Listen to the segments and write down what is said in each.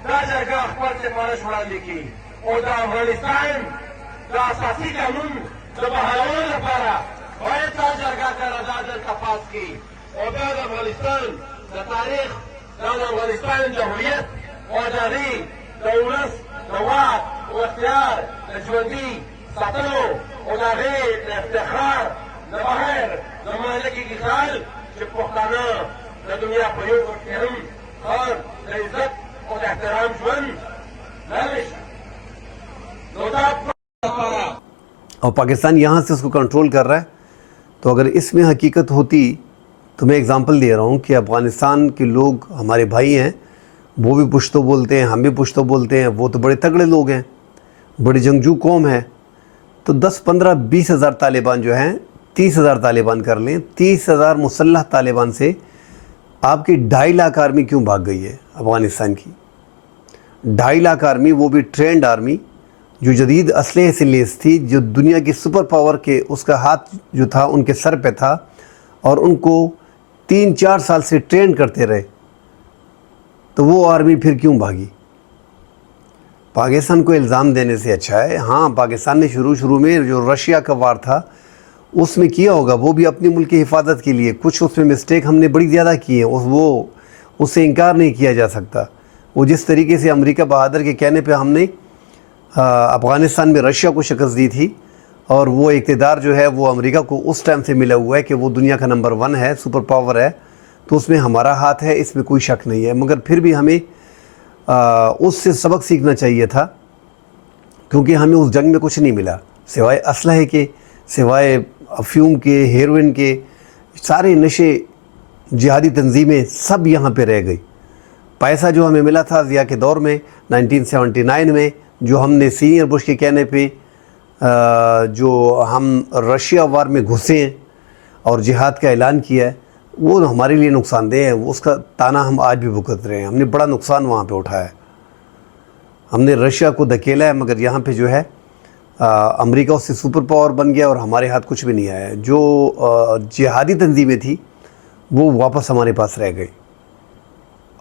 دا جرگہ خپل سفارش وړاندې کړي او د افغانستان د اساسي قانون د بحالولو لپاره باید دا جرګه قرارداد دلته پاس کړي او دا د افغانستان د تاریخ دا د افغانستان د هویت او د هغې د ولس د واک او اختیار د ژوندي ساتلو او د هغې د افتخار د بهر د مالکي خیال چې پښتانه د دنیا په یو ګوټ کې هم خان د عزت اور احترام اور پاکستان یہاں سے اس کو کنٹرول کر رہا ہے۔ تو اگر اس میں حقیقت ہوتی تو میں اگزامپل دے رہا ہوں کہ افغانستان کے لوگ ہمارے بھائی ہیں، وہ بھی پشتو بولتے ہیں، ہم بھی پشتو بولتے ہیں، وہ تو بڑے تگڑے لوگ ہیں، بڑی جنگجو قوم ہے۔ تو 10-15-20 ہزار طالبان جو ہیں، 30 ہزار طالبان کر لیں، 30 ہزار مسلح طالبان سے آپ کی 2.5 لاکھ آرمی کیوں بھاگ گئی ہے افغانستان کی؟ 2.5 لاکھ آرمی، وہ بھی ٹرینڈ آرمی جو جدید اسلحے سے لیس تھی، جو دنیا کی سپر پاور کے اس کا ہاتھ جو تھا ان کے سر پہ تھا، اور ان کو 3-4 سال سے ٹرین کرتے رہے، تو وہ آرمی پھر کیوں بھاگی؟ پاکستان کو الزام دینے سے اچھا ہے، ہاں پاکستان نے شروع میں جو رشیا کا وار تھا اس میں کیا ہوگا، وہ بھی اپنی ملک کی حفاظت کے لیے کچھ اس میں مسٹیک ہم نے بڑی زیادہ کی ہیں، اس سے انکار نہیں کیا جا سکتا۔ وہ جس طریقے سے امریکہ بہادر کے کہنے پہ ہم نے افغانستان میں رشیا کو شکست دی تھی، اور وہ اقتدار جو ہے وہ امریکہ کو اس ٹائم سے ملا ہوا ہے کہ وہ دنیا کا نمبر 1 ہے، سپر پاور ہے، تو اس میں ہمارا ہاتھ ہے، اس میں کوئی شک نہیں ہے۔ مگر پھر بھی ہمیں اس سے سبق سیکھنا چاہیے تھا، کیونکہ ہمیں اس جنگ میں کچھ نہیں ملا سوائے اسلحے کے، سوائے افیون کے، ہیروئن کے، سارے نشے، جہادی تنظیمیں سب یہاں پہ رہ گئی۔ پیسہ جو ہمیں ملا تھا ضیاء کے دور میں 1979 میں، جو ہم نے سینئر بش کے کہنے پہ جو ہم رشیا وار میں گھسے ہیں اور جہاد کا اعلان کیا ہے، وہ ہمارے لیے نقصان دہ ہے. اس کا تانا ہم آج بھی بھگت رہے ہیں. ہم نے بڑا نقصان وہاں پہ اٹھایا ہے. ہم نے رشیا کو دھکیلا ہے، مگر یہاں پہ جو ہے امریکہ اس سے سپر پاور بن گیا اور ہمارے ہاتھ کچھ بھی نہیں آیا. جو جہادی تنظیمیں تھیں وہ واپس ہمارے پاس رہ گئی،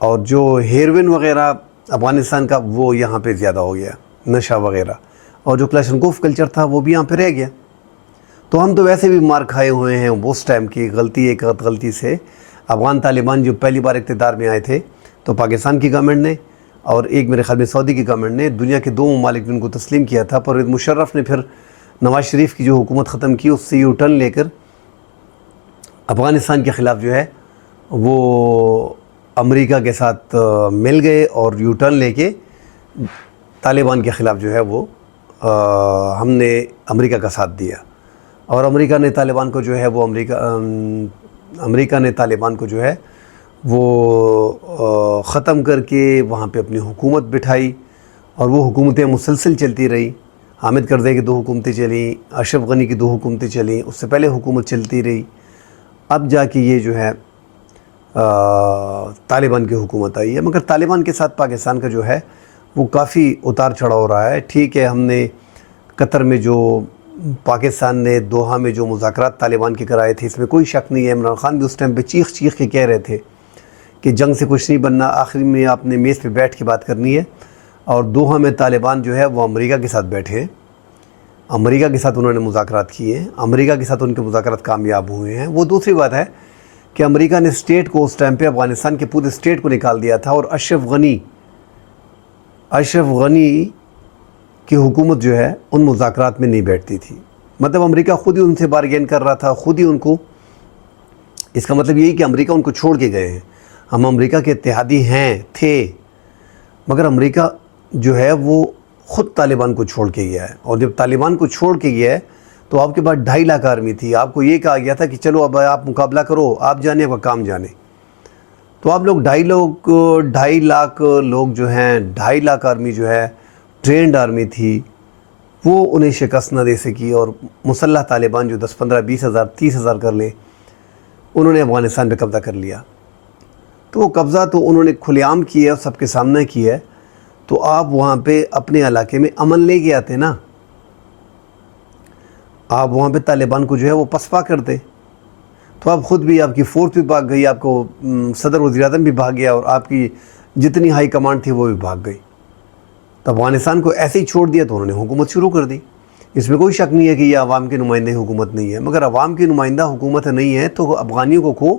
اور جو ہیروئن وغیرہ افغانستان کا وہ یہاں پہ زیادہ ہو گیا، نشہ وغیرہ، اور جو کلاشنکوف کلچر تھا وہ بھی یہاں پہ رہ گیا. تو ہم تو ویسے بھی مار کھائے ہوئے ہیں اس ٹائم کی ایک غلطی سے. افغان طالبان جو پہلی بار اقتدار میں آئے تھے تو پاکستان کی گورنمنٹ نے اور ایک میرے خیال میں سعودی کی گورنمنٹ نے، دنیا کے 2 ممالک نے ان کو تسلیم کیا تھا. پرویز مشرف نے پھر نواز شریف کی جو حکومت ختم کی اس سے یو ٹرن لے کر افغانستان کے خلاف جو ہے وہ امریکہ کے ساتھ مل گئے اور یو ٹرن لے کے طالبان کے خلاف جو ہے وہ ہم نے امریکہ کا ساتھ دیا. اور امریکہ نے طالبان کو جو ہے وہ امریکہ نے طالبان کو جو ہے وہ ختم کر کے وہاں پہ اپنی حکومت بٹھائی، اور وہ حکومتیں مسلسل چلتی رہی. حامد کرزئی کی 2 حکومتیں چلیں، اشرف غنی کی 2 حکومتیں چلیں، اس سے پہلے حکومت چلتی رہی. اب جا کے یہ جو ہے طالبان کی حکومت آئی ہے. مگر طالبان کے ساتھ پاکستان کا جو ہے وہ کافی اتار چڑھاؤ ہو رہا ہے. ٹھیک ہے، ہم نے قطر میں جو پاکستان نے دوحہ میں جو مذاکرات طالبان کے کرائے تھے اس میں کوئی شک نہیں ہے. عمران خان بھی اس ٹائم پہ چیخ کے کہہ رہے تھے کہ جنگ سے کچھ نہیں بننا، آخری میں آپ نے میز پہ بیٹھ کے بات کرنی ہے. اور دوحہ میں طالبان جو ہے وہ امریکہ کے ساتھ بیٹھے ہیں، امریکہ کے ساتھ انہوں نے مذاکرات کیے ہیں، امریکہ کے ساتھ ان کے مذاکرات کامیاب ہوئے ہیں. وہ دوسری بات ہے کہ امریکہ نے اسٹیٹ کو اس ٹائم پہ افغانستان کے پورے اسٹیٹ کو نکال دیا تھا، اور اشرف غنی کی حکومت جو ہے ان مذاکرات میں نہیں بیٹھتی تھی. مطلب امریکہ خود ہی ان سے بارگین کر رہا تھا، خود ہی ان کو. اس کا مطلب یہی کہ امریکہ ان کو چھوڑ کے گئے ہیں. ہم امریکہ کے اتحادی تھے، مگر امریکہ جو ہے وہ خود طالبان کو چھوڑ کے گیا ہے. اور جب طالبان کو چھوڑ کے گیا ہے تو آپ کے پاس 2.5 لاکھ آرمی تھی. آپ کو یہ کہا گیا تھا کہ چلو اب آپ مقابلہ کرو، آپ جانے کا کام جانے. تو آپ لوگ 2.5 لاکھ لوگ جو ہیں، 2.5 لاکھ آرمی جو ہے ٹرینڈ آرمی تھی، وہ انہیں شکست نہ دے سکی. اور مسلح طالبان جو 10 15 20 ہزار 30 ہزار کر لیں، انہوں نے افغانستان پہ قبضہ کر لیا. تو وہ قبضہ تو انہوں نے کھلے عام کیا ہے، سب کے سامنے کیا ہے. تو آپ وہاں پہ اپنے علاقے میں امن لے کے آتے نا، آپ وہاں پہ طالبان کو جو ہے وہ پسپا کرتے. تو آپ خود بھی، آپ کی فورس بھی بھاگ گئی، آپ کو صدر وزیر اعظم بھی بھاگ گیا، اور آپ کی جتنی ہائی کمانڈ تھی وہ بھی بھاگ گئی. تو افغانستان کو ایسے ہی چھوڑ دیا تو انہوں نے حکومت شروع کر دی. اس میں کوئی شک نہیں ہے کہ یہ عوام کے نمائندے حکومت نہیں ہے. مگر عوام کی نمائندہ حکومت نہیں ہے تو افغانیوں کو کہو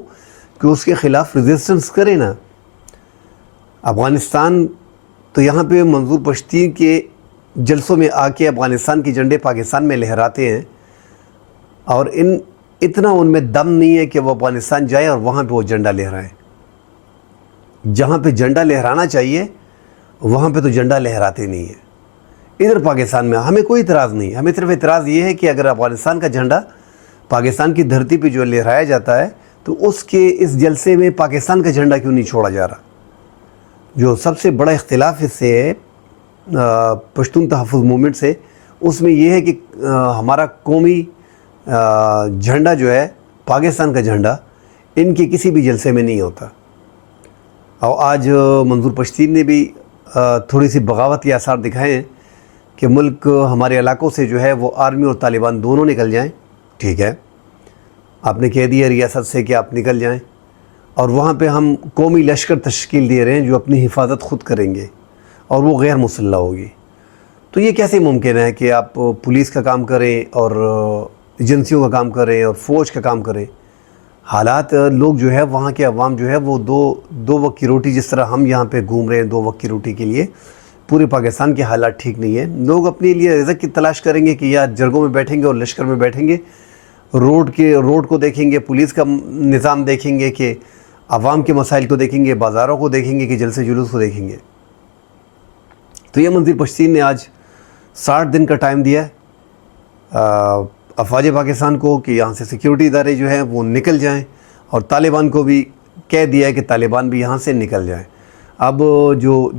کہ اس کے خلاف ریزسٹنس کرے نا. افغانستان تو یہاں پہ منظور پشتین کے جلسوں میں آ کے افغانستان کے جھنڈے پاکستان میں لہراتے ہیں، اور اتنا ان میں دم نہیں ہے کہ وہ افغانستان جائے اور وہاں پہ وہ جھنڈا لہرائیں. جہاں پہ جھنڈا لہرانا چاہیے وہاں پہ تو جھنڈا لہراتے نہیں ہیں. ادھر پاکستان میں ہمیں کوئی اعتراض نہیں، ہمیں صرف اعتراض یہ ہے کہ اگر افغانستان کا جھنڈا پاکستان کی دھرتی پہ جو لہرایا جاتا ہے تو اس جلسے میں پاکستان کا جھنڈا کیوں نہیں چھوڑا جا رہا. جو سب سے بڑا اختلاف اس سے ہے پشتون تحفظ موومنٹ سے، اس میں یہ ہے کہ ہمارا قومی جھنڈا جو ہے پاکستان کا جھنڈا ان کے کسی بھی جلسے میں نہیں ہوتا. اور آج منظور پشتین نے بھی تھوڑی سی بغاوت کے آثار دکھائے ہیں کہ ملک ہمارے علاقوں سے جو ہے وہ آرمی اور طالبان دونوں نکل جائیں. ٹھیک ہے، آپ نے کہہ دیا ریاست سے کہ آپ نکل جائیں، اور وہاں پہ ہم قومی لشکر تشکیل دے رہے ہیں جو اپنی حفاظت خود کریں گے اور وہ غیر مسلح ہوگی. تو یہ کیسے ممکن ہے کہ آپ پولیس کا کام کریں اور ایجنسیوں کا کام کریں اور فوج کا کام کریں؟ حالات لوگ جو ہے وہاں کے عوام جو ہے وہ دو وقت کی روٹی، جس طرح ہم یہاں پہ گھوم رہے ہیں 2 وقت کی روٹی کے لیے، پورے پاکستان کے حالات ٹھیک نہیں ہیں. لوگ اپنے لیے رزق کی تلاش کریں گے کہ یا جرگوں میں بیٹھیں گے اور لشکر میں بیٹھیں گے، روڈ کو دیکھیں گے، پولیس کا نظام دیکھیں گے، کہ عوام کے مسائل کو دیکھیں گے، بازاروں کو دیکھیں گے، کہ جلسے جلوس کو دیکھیں گے. تو یہ منظور پشتین نے آج 60 دن کا ٹائم دیا ہے افواج پاکستان کو کہ یہاں سے سیکیورٹی ادارے جو ہیں وہ نکل جائیں، اور طالبان کو بھی کہہ دیا ہے کہ طالبان بھی یہاں سے نکل جائیں. اب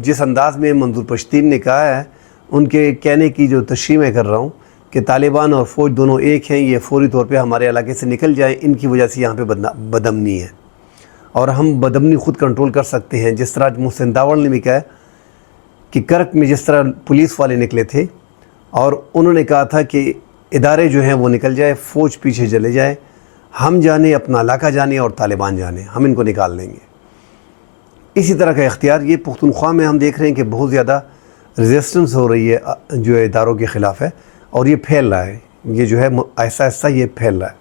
جس انداز میں منظور پشتین نے کہا ہے، ان کے کہنے کی جو تشریح میں کر رہا ہوں کہ طالبان اور فوج دونوں ایک ہیں، یہ فوری طور پہ ہمارے علاقے سے نکل جائیں، ان کی وجہ سے یہاں پہ بدامنی ہے اور ہم بدامنی خود کنٹرول کر سکتے ہیں۔ جس طرح محسن داوڑ نے بھی کہا ہے کہ کرک میں جس طرح پولیس والے نکلے تھے اور انہوں نے کہا تھا کہ ادارے جو ہیں وہ نکل جائے، فوج پیچھے چلے جائے، ہم جانے اپنا علاقہ جانے اور طالبان جانے، ہم ان کو نکال دیں گے۔ اسی طرح کا اختیار یہ پختونخوا میں ہم دیکھ رہے ہیں کہ بہت زیادہ ریزسٹنس ہو رہی ہے جو اداروں کے خلاف ہے، اور یہ پھیل رہا ہے، یہ جو ہے آہستہ آہستہ یہ پھیل رہا ہے۔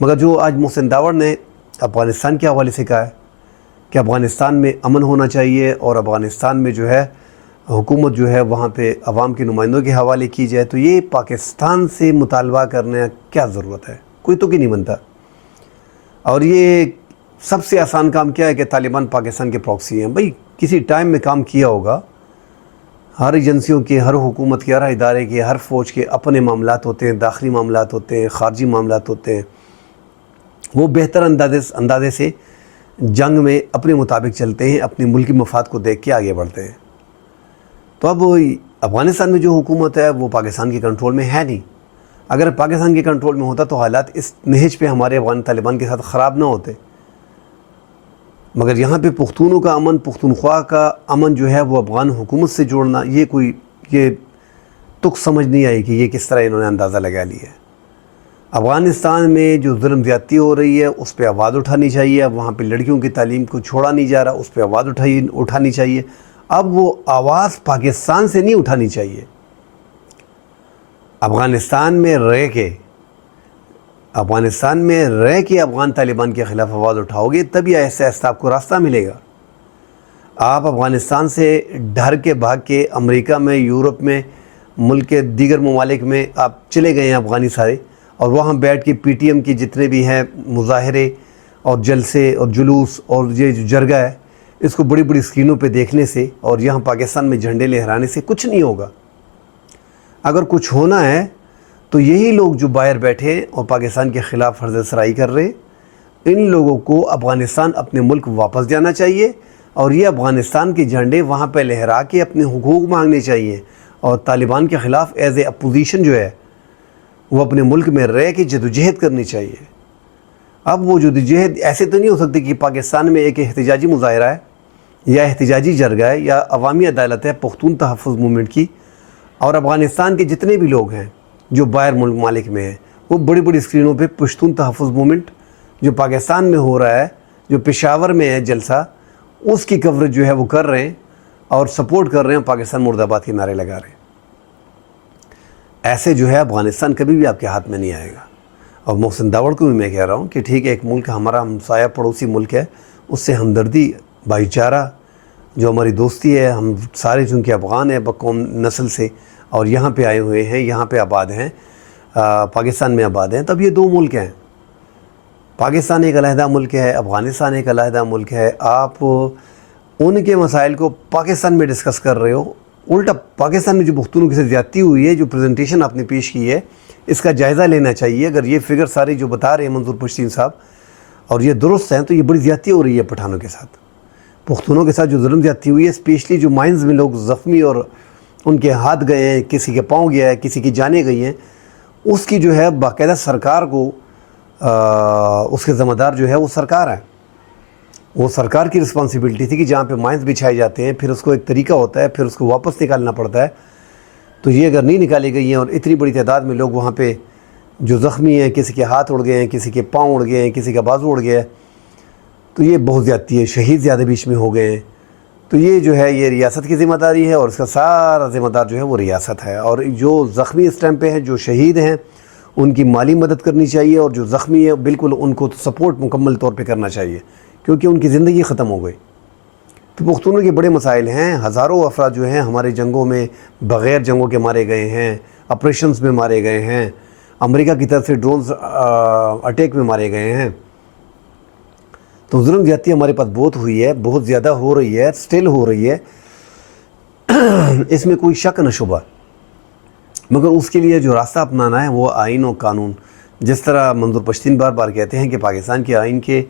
مگر جو آج محسن داوڑ نے افغانستان کے حوالے سے کہا ہے کہ افغانستان میں امن ہونا چاہیے اور افغانستان میں جو ہے حکومت جو ہے وہاں پہ عوام کے نمائندوں کے حوالے کی جائے، تو یہ پاکستان سے مطالبہ کرنے کیا ضرورت ہے؟ کوئی تو نہیں بنتا۔ اور یہ سب سے آسان کام کیا ہے کہ طالبان پاکستان کے پراکسی ہیں۔ بھئی کسی ٹائم میں کام کیا ہوگا، ہر ایجنسیوں کے، ہر حکومت کے، ہر ادارے کے، ہر فوج کے اپنے معاملات ہوتے ہیں، داخلی معاملات ہوتے ہیں، خارجی معاملات ہوتے ہیں، وہ بہتر اندازے سے جنگ میں اپنے مطابق چلتے ہیں، اپنے ملکی مفاد کو دیکھ کے آگے بڑھتے ہیں۔ تو اب افغانستان میں جو حکومت ہے وہ پاکستان کے کنٹرول میں ہے نہیں۔ اگر پاکستان کے کنٹرول میں ہوتا تو حالات اس نہج پہ ہمارے افغان طالبان کے ساتھ خراب نہ ہوتے۔ مگر یہاں پہ پختونوں کا امن، پختونخوا کا امن جو ہے وہ افغان حکومت سے جوڑنا، یہ تک سمجھ نہیں آئی کہ یہ کس طرح انہوں نے اندازہ لگا لیا ہے۔ افغانستان میں جو ظلم زیادتی ہو رہی ہے اس پہ آواز اٹھانی چاہیے، وہاں پہ لڑکیوں کی تعلیم کو چھوڑا نہیں جا رہا، اس پہ آواز اٹھانی چاہیے۔ اب وہ آواز پاکستان سے نہیں اٹھانی چاہیے، افغانستان میں رہ کے افغان طالبان کے خلاف آواز اٹھاؤ گے تبھی ایسے آہستہ آپ کو راستہ ملے گا۔ آپ افغانستان سے ڈر کے بھاگ کے امریکہ میں، یورپ میں، ملک کے دیگر ممالک میں آپ چلے گئے ہیں افغانی سارے، اور وہاں بیٹھ کے پی ٹی ایم کی جتنے بھی ہیں مظاہرے اور جلسے اور جلوس اور یہ جو جرگہ ہے، اس کو بڑی بڑی اسکرینوں پہ دیکھنے سے اور یہاں پاکستان میں جھنڈے لہرانے سے کچھ نہیں ہوگا۔ اگر کچھ ہونا ہے تو یہی لوگ جو باہر بیٹھے اور پاکستان کے خلاف فرض سرائی کر رہے، ان لوگوں کو افغانستان اپنے ملک واپس جانا چاہیے اور یہ افغانستان کے جھنڈے وہاں پہ لہرا کے اپنے حقوق مانگنے چاہیے، اور طالبان کے خلاف ایز اے اپوزیشن جو ہے وہ اپنے ملک میں رہ کے جدوجہد کرنی چاہیے۔ اب وہ جدوجہد ایسے تو نہیں ہو سکتی کہ پاکستان میں ایک احتجاجی مظاہرہ ہے یا احتجاجی جرگہ ہے یا عوامی عدالت ہے پختون تحفظ موومنٹ کی، اور افغانستان کے جتنے بھی لوگ ہیں جو باہر ممالک میں ہیں وہ بڑی بڑی اسکرینوں پہ پشتون تحفظ موومنٹ جو پاکستان میں ہو رہا ہے، جو پشاور میں ہے جلسہ، اس کی کوریج جو ہے وہ کر رہے ہیں اور سپورٹ کر رہے ہیں، پاکستان مرد آباد کے نعرے لگا رہے ہیں۔ ایسے جو ہے افغانستان کبھی بھی آپ کے ہاتھ میں نہیں آئے گا۔ اور محسن داوڑ کو بھی میں کہہ رہا ہوں کہ ٹھیک ہے، ایک ملک ہمارا ہمسایہ پڑوسی ملک ہے، اس سے ہمدردی، بھائی چارہ، جو ہماری دوستی ہے، ہم سارے چونکہ افغان ہیں بقوم نسل سے اور یہاں پہ آئے ہوئے ہیں، یہاں پہ آباد ہیں، پاکستان میں آباد ہیں، تب یہ دو ملک ہیں۔ پاکستان ایک علیحدہ ملک ہے، افغانستان ایک علیحدہ ملک ہے۔ آپ ان کے مسائل کو پاکستان میں ڈسکس کر رہے ہو، الٹا پاکستان میں جو پختونوں کے ساتھ زیادتی ہوئی ہے، جو پریزنٹیشن آپ نے پیش کی ہے، اس کا جائزہ لینا چاہیے۔ اگر یہ فگر سارے جو بتا رہے ہیں منظور پشتین صاحب اور یہ درست ہیں تو یہ بڑی زیادتی ہو رہی ہے پٹھانوں کے ساتھ، پختونوں کے ساتھ جو ظلم زیادتی ہوئی ہے، اسپیشلی جو مائنز میں لوگ زخمی اور ان کے ہاتھ گئے ہیں، کسی کے پاؤں گیا ہے، کسی کی جانیں گئی ہیں، اس کی جو ہے باقاعدہ سرکار کو اس کے ذمہ دار جو ہے وہ سرکار ہے۔ وہ سرکار کی رسپانسبلٹی تھی کہ جہاں پہ مائنز بچھائے جاتے ہیں پھر اس کو ایک طریقہ ہوتا ہے، پھر اس کو واپس نکالنا پڑتا ہے، تو یہ اگر نہیں نکالی گئی ہیں اور اتنی بڑی تعداد میں لوگ وہاں پہ جو زخمی ہیں، کسی کے ہاتھ اڑ گئے ہیں، کسی کے پاؤں اڑ گئے ہیں، کسی کا بازو اڑ گیا ہے، تو یہ بہت زیادتی ہے، شہید زیادہ بیچ میں ہو گئے ہیں، تو یہ جو ہے یہ ریاست کی ذمہ داری ہے اور اس کا سارا ذمہ دار جو ہے وہ ریاست ہے۔ اور جو زخمی اس ٹائم پہ ہیں، جو شہید ہیں، ان کی مالی مدد کرنی چاہیے، اور جو زخمی ہے بالکل ان کو سپورٹ مکمل طور پہ کرنا چاہیے کیونکہ ان کی زندگی ختم ہو گئی۔ تو پختونوں کے بڑے مسائل ہیں، ہزاروں افراد جو ہیں ہمارے جنگوں میں بغیر جنگوں کے مارے گئے ہیں، آپریشنز میں مارے گئے ہیں، امریکہ کی طرف سے ڈرونز اٹیک میں مارے گئے ہیں۔ تو ظلم زیادتی ہمارے پاس بہت ہوئی ہے، بہت زیادہ ہو رہی ہے، سٹل ہو رہی ہے، اس میں کوئی شک نہ شبہ، مگر اس کے لیے جو راستہ اپنانا ہے وہ آئین و قانون۔ جس طرح منظور پشتین بار بار کہتے ہیں کہ پاکستان کے آئین کے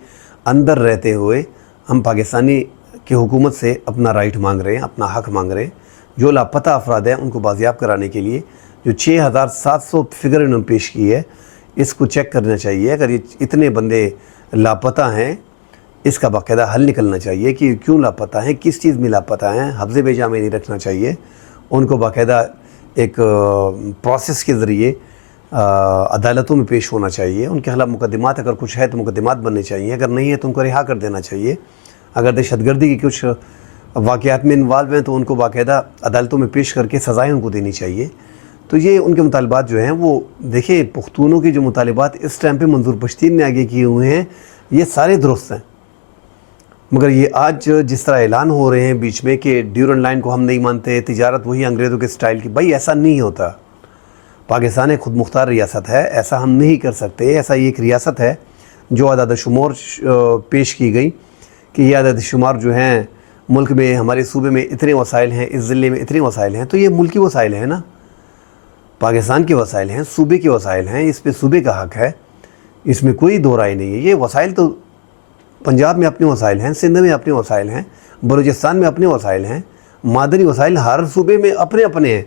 اندر رہتے ہوئے ہم پاکستانی کی حکومت سے اپنا رائٹ مانگ رہے ہیں، اپنا حق مانگ رہے ہیں، جو لاپتہ افراد ہیں ان کو بازیاب کرانے کے لیے جو 6,700 فگر انہوں نے پیش کی ہے، اس کو چیک کرنا چاہیے. اگر یہ اتنے بندے لاپتہ ہیں، اس کا باقاعدہ حل نکلنا چاہیے کہ کیوں لاپتہ ہیں، کس چیز میں لاپتہ ہیں. حفظ بیجا میں نہیں رکھنا چاہیے، ان کو باقاعدہ ایک پروسیس کے ذریعے عدالتوں میں پیش ہونا چاہیے. ان کے خلاف مقدمات اگر کچھ ہے تو مقدمات بننے چاہیے، اگر نہیں ہے تو ان کو رہا کر دینا چاہیے. اگر دہشت گردی کی کچھ واقعات میں انوالو ہیں تو ان کو باقاعدہ عدالتوں میں پیش کر کے سزائیں ان کو دینی چاہیے. تو یہ ان کے مطالبات جو ہیں وہ دیکھیں، پختونوں کے جو مطالبات اس ٹائم پہ منظور پشتین نے آگے کیے ہوئے ہیں یہ سارے درست ہیں، مگر یہ آج جس طرح اعلان ہو رہے ہیں بیچ میں کہ ڈیورنڈ لائن کو ہم نہیں مانتے، تجارت وہی انگریزوں کے سٹائل کی، بھائی ایسا نہیں ہوتا. پاکستان ایک خود مختار ریاست ہے، ایسا ہم نہیں کر سکتے. ایسا یہ ایک ریاست ہے جو اعداد شمار پیش کی گئی کہ یہ اعداد شمار جو ہیں ملک میں، ہمارے صوبے میں اتنے وسائل ہیں، اس ضلع میں اتنے وسائل ہیں. تو یہ ملکی وسائل ہیں نا، پاکستان کے وسائل ہیں، صوبے کے وسائل ہیں، اس پہ صوبے کا حق ہے، اس میں کوئی دو رائے نہیں ہے. یہ وسائل تو پنجاب میں اپنے وسائل ہیں، سندھ میں اپنے وسائل ہیں، بلوچستان میں اپنے وسائل ہیں، معدنی وسائل ہر صوبے میں اپنے اپنے ہیں.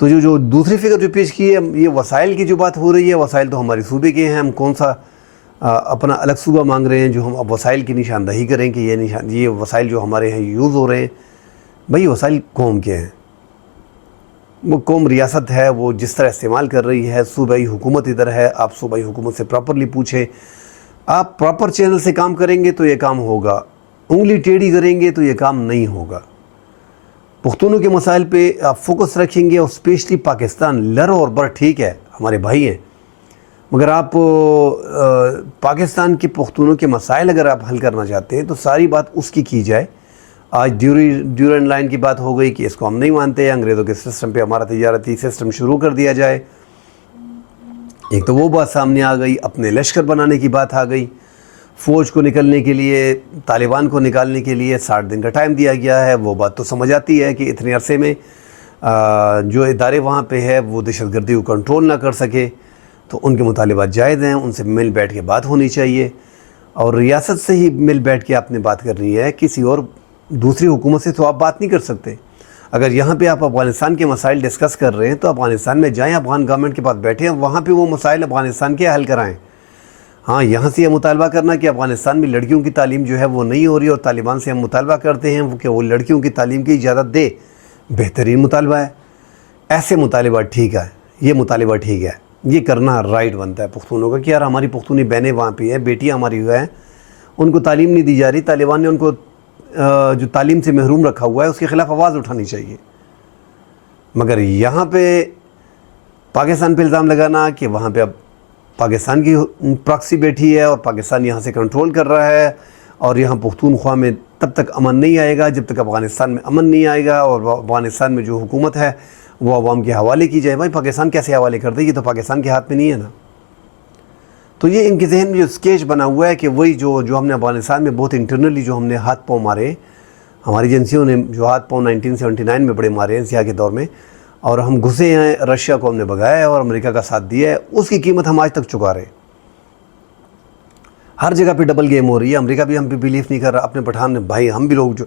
تو جو دوسری فگر جو پیش کی ہے، یہ وسائل کی جو بات ہو رہی ہے، وسائل تو ہمارے صوبے کے ہیں. ہم کون سا اپنا الگ صوبہ مانگ رہے ہیں جو ہم اب وسائل کی نشاندہی کریں کہ یہ وسائل جو ہمارے ہیں یوز ہو رہے ہیں. بھئی وسائل قوم کے ہیں، وہ قوم ریاست ہے، وہ جس طرح استعمال کر رہی ہے. صوبائی حکومت ادھر ہے، آپ صوبائی حکومت سے پراپرلی پوچھیں. آپ پراپر چینل سے کام کریں گے تو یہ کام ہوگا، انگلی ٹیڑھی کریں گے تو یہ کام نہیں ہوگا. پختونوں کے مسائل پہ آپ فوکس رکھیں گے، اور اسپیشلی پاکستان لر اور بر ٹھیک ہے، ہمارے بھائی ہیں، مگر آپ پاکستان کے پختونوں کے مسائل اگر آپ حل کرنا چاہتے ہیں تو ساری بات اس کی جائے. آج ڈیورنڈ لائن کی بات ہو گئی کہ اس کو ہم نہیں مانتے، انگریزوں کے سسٹم پہ ہمارا تجارتی سسٹم شروع کر دیا جائے. ایک تو وہ بات سامنے آ گئی، اپنے لشکر بنانے کی بات آ گئی. فوج کو نکلنے کے لیے، طالبان کو نکالنے کے لیے 60 دن کا ٹائم دیا گیا ہے. وہ بات تو سمجھ آتی ہے کہ اتنے عرصے میں جو ادارے وہاں پہ ہے وہ دہشت گردی کو کنٹرول نہ کر سکے. تو ان کے مطالبات جائز ہیں، ان سے مل بیٹھ کے بات ہونی چاہیے، اور ریاست سے ہی مل بیٹھ کے آپ نے بات کرنی ہے. کسی اور دوسری حکومت سے تو آپ بات نہیں کر سکتے. اگر یہاں پہ آپ افغانستان کے مسائل ڈسکس کر رہے ہیں تو افغانستان میں جائیں، افغان گورنمنٹ کے پاس بیٹھیں، وہاں پہ وہ مسائل افغانستان کے حل کرائیں. ہاں، یہاں سے یہ مطالبہ کرنا کہ افغانستان میں لڑکیوں کی تعلیم جو ہے وہ نہیں ہو رہی، اور طالبان سے ہم مطالبہ کرتے ہیں کہ وہ لڑکیوں کی تعلیم کی اجازت دے، بہترین مطالبہ ہے. ایسے مطالبہ ٹھیک ہے، یہ مطالبہ ٹھیک ہے، یہ کرنا رائٹ بنتا ہے پختونوں کا کہ یار ہماری پختونی بہنیں وہاں پہ ہیں، بیٹیاں ہماری ہوئے ہیں، ان کو تعلیم نہیں دی جا رہی. طالبان نے ان کو جو تعلیم سے محروم رکھا ہوا ہے اس کے خلاف آواز اٹھانی چاہیے. مگر یہاں پہ پاکستان پہ الزام لگانا کہ وہاں پہ اب پاکستان کی پراکسی بیٹھی ہے اور پاکستان یہاں سے کنٹرول کر رہا ہے، اور یہاں پختونخوا میں تب تک امن نہیں آئے گا جب تک افغانستان میں امن نہیں آئے گا، اور افغانستان میں جو حکومت ہے وہ عوام کے حوالے کی جائے. بھائی پاکستان کیسے حوالے کر دے؟ یہ تو پاکستان کے ہاتھ میں نہیں ہے نا. تو یہ ان کے ذہن میں جو اسکیچ بنا ہوا ہے کہ وہی جو ہم نے افغانستان میں بہت انٹرنلی جو ہم نے ہاتھ پاؤں مارے، ہماری ایجنسیوں نے جو ہاتھ پاؤں 1979 میں بڑے مارے ہیں سیاہ کے دور میں، اور ہم گھسے ہیں، رشیا کو ہم نے بھگایا ہے اور امریکہ کا ساتھ دیا ہے، اس کی قیمت ہم آج تک چکا رہے. ہر جگہ پہ ڈبل گیم ہو رہی ہے. امریکہ بھی ہم پہ بلیف نہیں کر رہا، اپنے پٹھان بھائی ہم بھی لوگ جو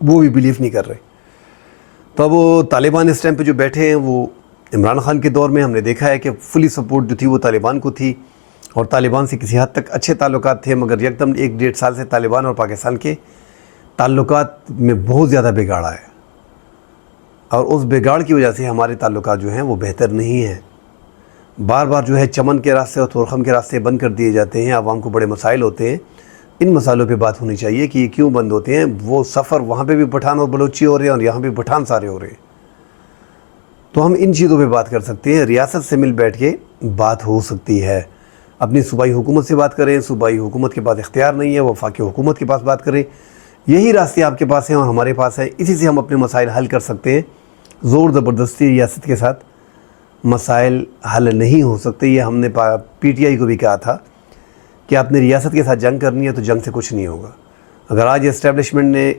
وہ بھی بلیف نہیں کر رہے. تو اب وہ طالبان اس ٹائم پہ جو بیٹھے ہیں، وہ عمران خان کے دور میں ہم نے دیکھا ہے کہ فلی سپورٹ جو تھی وہ طالبان کو تھی، اور طالبان سے کسی حد تک اچھے تعلقات تھے، مگر یکدم 1-1.5 سال سے طالبان اور پاکستان کے تعلقات میں بہت زیادہ بگاڑا ہے، اور اس بگاڑ کی وجہ سے ہمارے تعلقات جو ہیں وہ بہتر نہیں ہیں. بار بار جو ہے چمن کے راستے اور تورخم کے راستے بند کر دیے جاتے ہیں. عوام کو بڑے مسائل ہوتے ہیں، ان مسائلوں پہ بات ہونی چاہیے کہ یہ کیوں بند ہوتے ہیں. وہ سفر وہاں پہ بھی پٹھان اور بلوچی ہو رہے ہیں اور یہاں بھی پٹھان سارے ہو رہے ہیں. تو ہم ان چیزوں پہ بات کر سکتے ہیں، ریاست سے مل بیٹھ کے بات ہو سکتی ہے. اپنی صوبائی حکومت سے بات کریں، صوبائی حکومت کے پاس اختیار نہیں ہے، وفاقی حکومت کے پاس بات کریں. یہی راستے آپ کے پاس ہیں اور ہمارے پاس ہیں، اسی سے ہم اپنے مسائل حل کر سکتے ہیں. زور زبردستی ریاست کے ساتھ مسائل حل نہیں ہو سکتے. یہ ہم نے پی ٹی آئی کو بھی کہا تھا کہ آپ نے ریاست کے ساتھ جنگ کرنی ہے تو جنگ سے کچھ نہیں ہوگا. اگر آج اسٹیبلشمنٹ نے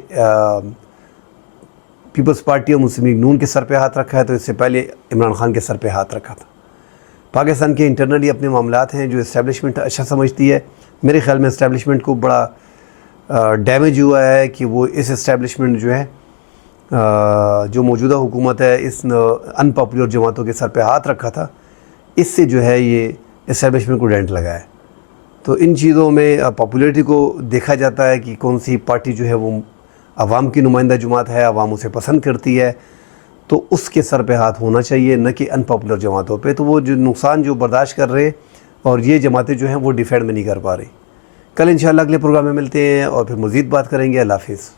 پیپلز پارٹی اور مسلم لیگ نون کے سر پہ ہاتھ رکھا ہے تو اس سے پہلے عمران خان کے سر پہ ہاتھ رکھا تھا. پاکستان کے انٹرنلی اپنے معاملات ہیں جو اسٹیبلشمنٹ اچھا سمجھتی ہے. میرے خیال میں اسٹیبلشمنٹ کو بڑا ڈیمیج ہوا ہے کہ وہ اس اسٹیبلشمنٹ جو ہے جو موجودہ حکومت ہے اس ان پاپولر جماعتوں کے سر پہ ہاتھ رکھا تھا، اس سے جو ہے یہ اسٹیبلشمنٹ کو ڈینٹ لگا ہے۔ تو ان چیزوں میں پاپولیرٹی کو دیکھا جاتا ہے کہ کون سی پارٹی جو ہے وہ عوام کی نمائندہ جماعت ہے، عوام اسے پسند کرتی ہے، تو اس کے سر پہ ہاتھ ہونا چاہیے، نہ کہ ان پاپولر جماعتوں پہ۔ تو وہ جو نقصان جو برداشت کر رہے اور یہ جماعتیں جو ہیں وہ ڈیفینڈ میں نہیں کر پا رہی۔ کل انشاءاللہ اگلے پروگرام میں ملتے ہیں اور پھر مزید بات کریں گے۔ اللہ حافظ۔